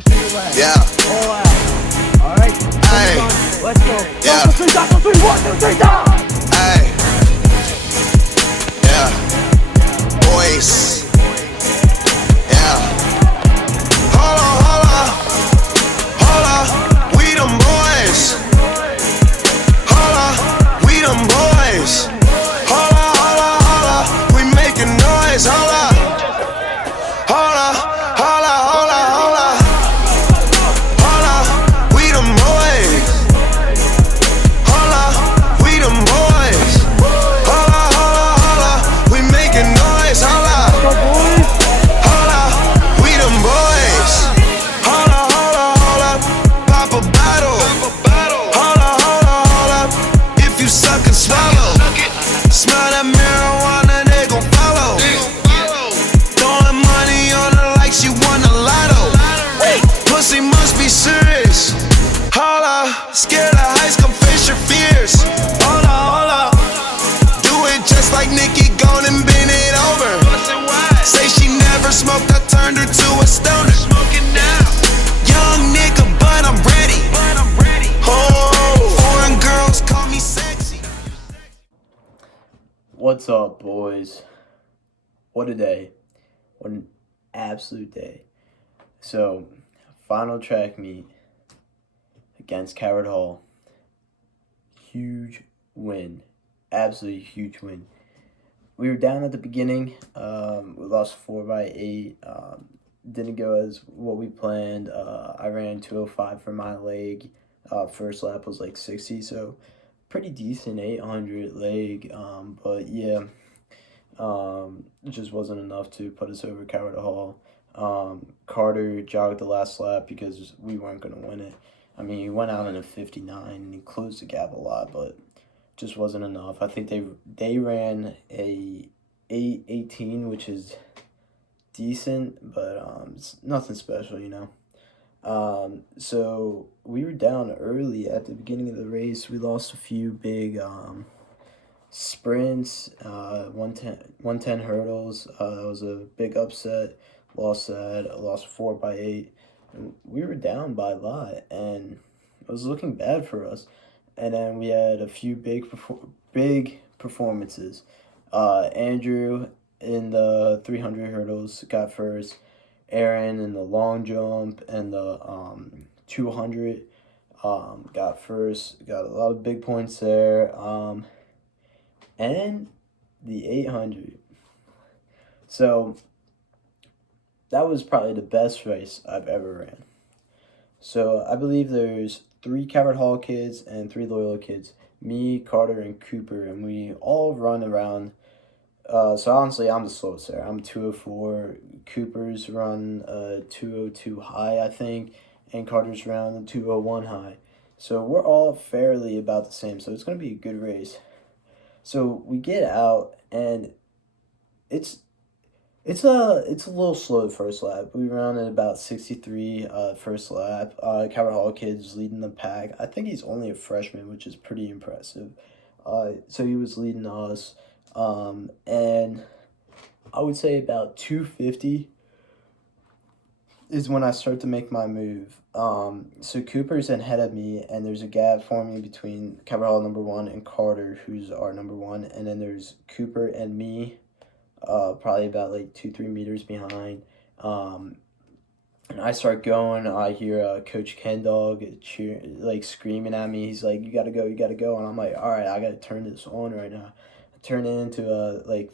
first to your left. Yeah. All out. All right. Hey. Let's go. Yeah. Go, 3 down, 3, 1, 2, 3 down. Hey. Yeah. Boys. Yeah. Hold on. We them boys. Hold on. We them boys. Hold on. We making noise. Hold on. We them boys. Hold on. We them boys. Hold on. We making noise. Hold on. We them boys. Hold on. Pop a bottle. Hold on. If you suck and swallow. Smell that marijuana, they gon' follow. Throwing money on her like she won a lotto. Pussy must be serious. Holla, scared of heights, come face your fears. Holla. Do it just like Nicki, gone and bend it over. Say she never smoked, I turned her to a stoner. Young nigga, but I'm ready. Oh, foreign girls call me sexy. What's up, boys? What a day. What an absolute day. So, final track meet against Coward Hall. Huge win. Absolutely huge win. We were down at the beginning. We lost 4-8. Didn't go as what we planned. I ran 2:05 for my leg. First lap was like 60, so pretty decent 800 leg. But yeah, it just wasn't enough to put us over Coward Hall. Carter jogged the last lap because we weren't going to win it. I mean, he went out in a 59 and he closed the gap a lot, but just wasn't enough. I think they ran a 8:18, which is decent, but it's nothing special, you know. So we were down early at the beginning of the race. We lost a few big sprints, 110 hurdles. That was a big upset. Lost 4-8. And we were down by a lot, and it was looking bad for us. And then we had a few big performances. Andrew in the 300 hurdles got first. Aaron in the long jump and the 200 got first. Got a lot of big points there. And the 800. So that was probably the best race I've ever ran. So I believe there's 3 Coward Hall kids and 3 Loyola kids. Me, Carter, and Cooper, and we all run around. So honestly, I'm the slowest there. I'm 2:04. Cooper's run 2:02 high, I think, and Carter's run a 2:01 high. So we're all fairly about the same. So it's gonna be a good race. So we get out, and it's a little slow first lap. We run at about 63 first lap. Coward Hall kid's leading the pack. I think he's only a freshman, which is pretty impressive. So he was leading us. And I would say about 250 is when I start to make my move. So Cooper's ahead of me, and there's a gap forming between Coward Hall number 1 and Carter, who's our number 1, and then there's Cooper and me, probably about like 2-3 meters behind. And I start going. I hear Coach Kendall screaming at me. He's like, you gotta go, and I'm like, all right, I gotta turn this on right now. Turn it into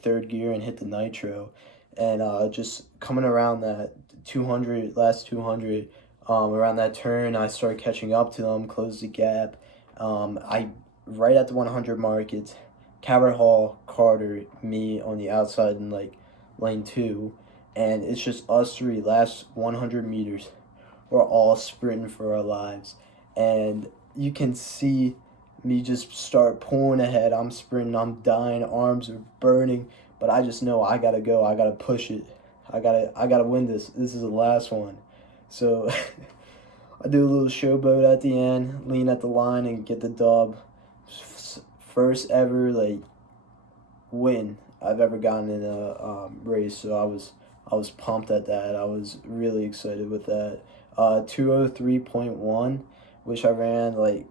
third gear and hit the nitro, and just coming around that 200, last 200, around that turn, I start catching up to them, close the gap. I right at the 100 mark, it's Coward Hall, Carter, me on the outside in lane 2, and it's just us 3. Last 100 meters, we're all sprinting for our lives, and you can see me just start pulling ahead. I'm sprinting, I'm dying, arms are burning, but I just know I gotta go. I gotta push it. I gotta win this. This is the last one. So I do a little showboat at the end, lean at the line, and get the dub. First ever win I've ever gotten in a race. So I was pumped at that. I was really excited with that. 2:03.1. Wish I ran like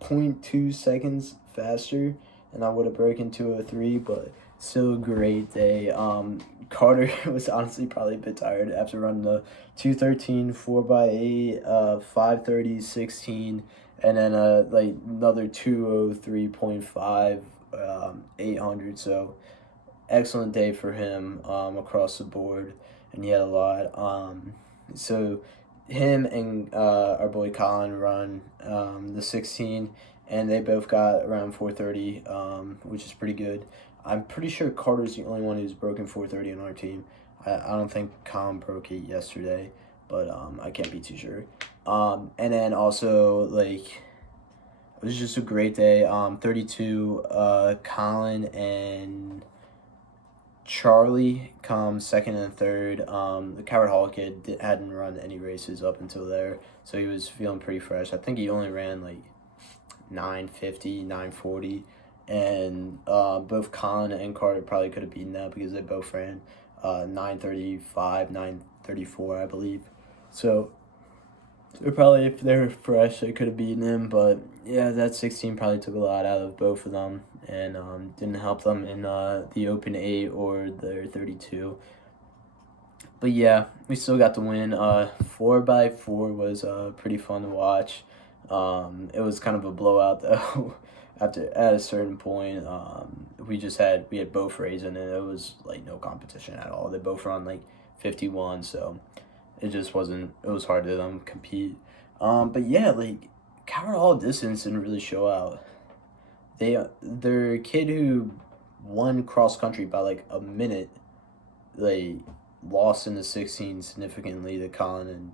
0.2 seconds faster and I would have broken 2:03, but still a great day. Carter was honestly probably a bit tired after running the 2:13 4x8, 5:30 16, and then like another 2:03.5 800. So excellent day for him across the board, and he had a lot. So him and our boy Colin run the 16, and they both got around 4:30, which is pretty good. I'm pretty sure Carter's the only one who's broken 4:30 on our team. I don't think Colin broke it yesterday, but I can't be too sure. And then also, like, it was just a great day. 32, Colin and Charlie come second and third. The Coward Hall kid hadn't run any races up until there, so he was feeling pretty fresh. I think he only ran like 9:50, 9:40, and both Colin and Carter probably could have beaten that because they both ran 9:35, 9:34, I believe. So they're probably, if they were fresh, they could have beaten him. But yeah, that 16 probably took a lot out of both of them and didn't help them in the Open 8 or their 32. But yeah, we still got the win. 4x4 was pretty fun to watch. It was kind of a blowout though. At a certain point, we had both racing and it was like no competition at all. They both run like 51, so it just wasn't. It was hard to them compete. But yeah, like Coward Hall distance didn't really show out. Their kid who won cross country by like a minute, like lost in the 16 significantly to Colin and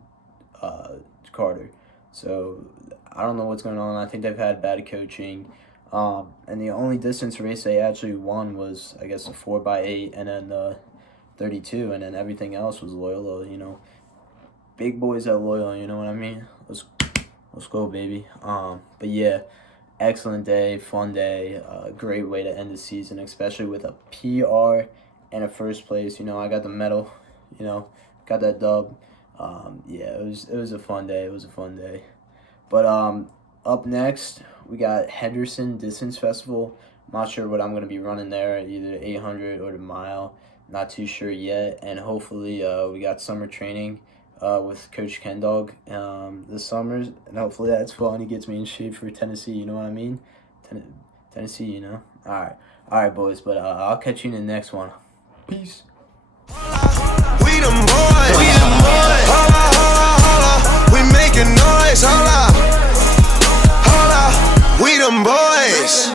Carter. So I don't know what's going on. I think they've had bad coaching. And the only distance race they actually won was, I guess, a 4x8 and then the 32, and then everything else was Loyola, you know. Big boys at Loyola, you know what I mean? Let's go, baby. But yeah, excellent day, fun day, great way to end the season, especially with a PR and a first place. You know, I got the medal, you know, got that dub. Yeah, it was a fun day. It was a fun day. But up next, we got Henderson Distance Festival. Not sure what I'm going to be running there, either 800 or the mile. Not too sure yet. And hopefully we got summer training with Coach Kendog this summer. And hopefully that's fun. He gets me in shape for Tennessee, you know what I mean? Tennessee, you know? All right, boys. But I'll catch you in the next one. Peace. We them boys. Holla, holla, holla. We making noise. Holla, holla. We them boys.